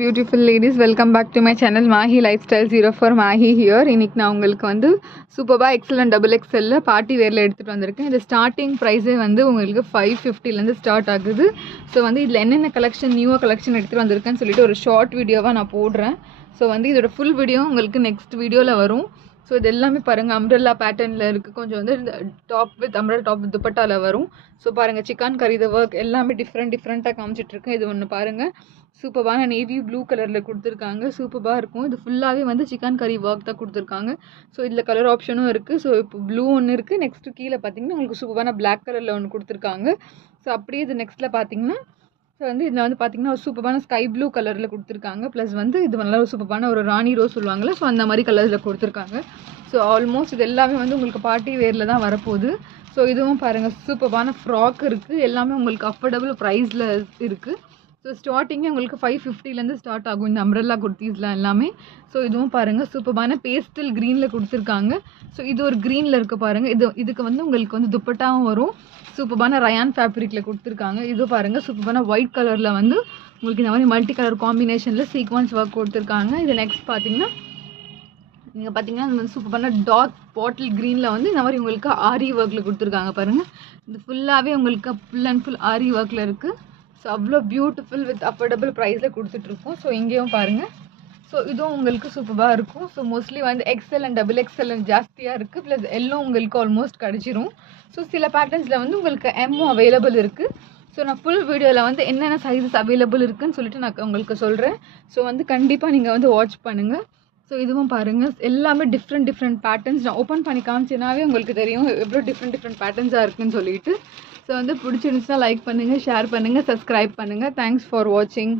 Beautiful ladies, welcome back to my channel Mahi Lifestyle 04 Mahi here. இன்னைக்கு நான் உங்களுக்கு வந்து சூப்பர்பா எக்ஸல் அண்ட் டபுள் எக்ஸல்ல பார்ட்டி வேர்ல எடுத்துட்டு வந்திருக்கேன். இந்த ஸ்டார்டிங் ப்ரைஸே வந்து உங்களுக்கு 550லேருந்து ஸ்டார்ட் ஆகுது. ஸோ வந்து இதில் என்னென்ன கலெக்ஷன் நியூவாக கலெக்ஷன் எடுத்துகிட்டு வந்திருக்கேன்னு சொல்லிட்டு ஒரு ஷார்ட் வீடியோவாக நான் போடுறேன். ஸோ வந்து இதோட ஃபுல் வீடியோ உங்களுக்கு நெக்ஸ்ட் வீடியோவில் வரும். ஸோ இது எல்லாமே பாருங்கள் அம்ப்ரெல்லா பேட்டர்னில் இருக்குது. கொஞ்சம் வந்து top with umbrella top with துப்பட்டாவில் வரும். ஸோ பாருங்கள் சிக்கான் கறி ஒர்க் எல்லாமே டிஃப்ரெண்ட்டாக காமிச்சிட்ருக்கேன். இது ஒன்று பாருங்கள் சூப்பர்பான நேவி ப்ளூ கலரில் கொடுத்துருக்காங்க. சூப்பராக இருக்கும். இது ஃபுல்லாகவே வந்து சிக்கன் கறி ஒர்க் தான் கொடுத்துருக்காங்க. ஸோ இதில் கலர் ஆப்ஷனும் இருக்குது. ஸோ இப்போ ப்ளூ ஒன்று இருக்குது. நெக்ஸ்ட்டு கீழே பார்த்தீங்கன்னா உங்களுக்கு சூப்பரான பிளாக் கலரில் ஒன்று கொடுத்துருக்காங்க. ஸோ அப்படியே இது நெக்ஸ்ட்டில் பார்த்தீங்கன்னா ஸோ வந்து இதில் வந்து பார்த்தீங்கன்னா ஒரு சூப்பரான ஸ்கை ப்ளூ கலரில் கொடுத்துருக்காங்க. ப்ளஸ் வந்து இது நல்லா ஒரு சூப்பரான ஒரு ராணி ரோஸ் சொல்லுவாங்கள்ல, ஸோ அந்த மாதிரி கலரில் கொடுத்துருக்காங்க. ஸோ ஆல்மோஸ்ட் இது எல்லாமே வந்து உங்களுக்கு பார்ட்டி வேரில் தான் வரப்போகுது. ஸோ இதுவும் பாருங்கள் சூப்பரான ஃப்ராக் இருக்குது. எல்லாமே உங்களுக்கு அஃபோர்டபுள் ப்ரைஸில் இருக்குது. ஸோ ஸ்டார்டிங்கே உங்களுக்கு 550லேருந்து ஸ்டார்ட் ஆகும் இந்த அம்ப்ரெல்லா குர்த்திஸ்லாம் எல்லாமே. ஸோ இதுவும் பாருங்கள் சூப்பரான பேஸ்டல் க்ரீனில் கொடுத்துருக்காங்க. ஸோ இது ஒரு க்ரீனில் இருக்குது பாருங்கள். இதுக்கு வந்து உங்களுக்கு வந்து துப்பட்டாவும் வரும். சூப்பரான ரயான் ஃபேப்ரிக்கில் கொடுத்துருக்காங்க. இது பாருங்கள் சூப்பரான ஒயிட் கலரில் வந்து உங்களுக்கு இந்த மாதிரி மல்டி கலர் காம்பினேஷனில் சீக்வன்ஸ் ஒர்க் கொடுத்துருக்காங்க. இது நெக்ஸ்ட் பார்த்தீங்கன்னா நீங்கள் பார்த்தீங்கன்னா இந்த சூப்பரான டார்க் பாட்டில் க்ரீனில் வந்து இந்த மாதிரி உங்களுக்கு ஆரி ஒர்க்கில் கொடுத்துருக்காங்க பாருங்கள். இது ஃபுல்லாகவே உங்களுக்கு ஃபுல் அண்ட் ஃபுல் ஆரி ஒர்க்கில் இருக்குது. ஸோ அவ்வளோ பியூட்டிஃபுல் வித் அஃபோர்டபுள் ப்ரைஸில் கொடுத்துட்ருக்கோம். ஸோ இங்கேயும் பாருங்கள். ஸோ இதுவும் உங்களுக்கு சூப்பராக இருக்கும். ஸோ மோஸ்ட்லி வந்து எக்ஸல் அண்ட் டபுள் எக்ஸல் ஜாஸ்தியாக இருக்குது. ப்ளஸ் எல்லாம் உங்களுக்கு ஆல்மோஸ்ட் கிடச்சிரும். ஸோ சில பேட்டர்ன்ஸில் வந்து உங்களுக்கு எம்மும் அவைலபிள் இருக்குது. ஸோ நான் ஃபுல் வீடியோவில் வந்து என்னென்ன சைஸஸ் அவைலபிள் இருக்குதுன்னு சொல்லிட்டு நான் உங்களுக்கு சொல்கிறேன். ஸோ வந்து கண்டிப்பாக நீங்கள் வந்து வாட்ச் பண்ணுங்கள். ஸோ இதுவும் பாருங்கள் எல்லாமே டிஃப்ரெண்ட் பேட்டர்ன்ஸ். நான் ஓப்பன் பண்ணி காமிச்சேனாவே உங்களுக்கு தெரியும் எவ்வளோ டிஃப்ரெண்ட் பேட்டர்ன்ஸாக இருக்குதுன்னு சொல்லிட்டு. ஸோ வந்து பிடிச்சிருந்துச்சுன்னா லைக் பண்ணுங்கள், ஷேர் பண்ணுங்கள், சப்ஸ்கிரைப் பண்ணுங்கள். தேங்க்ஸ் ஃபார் வாட்சிங்.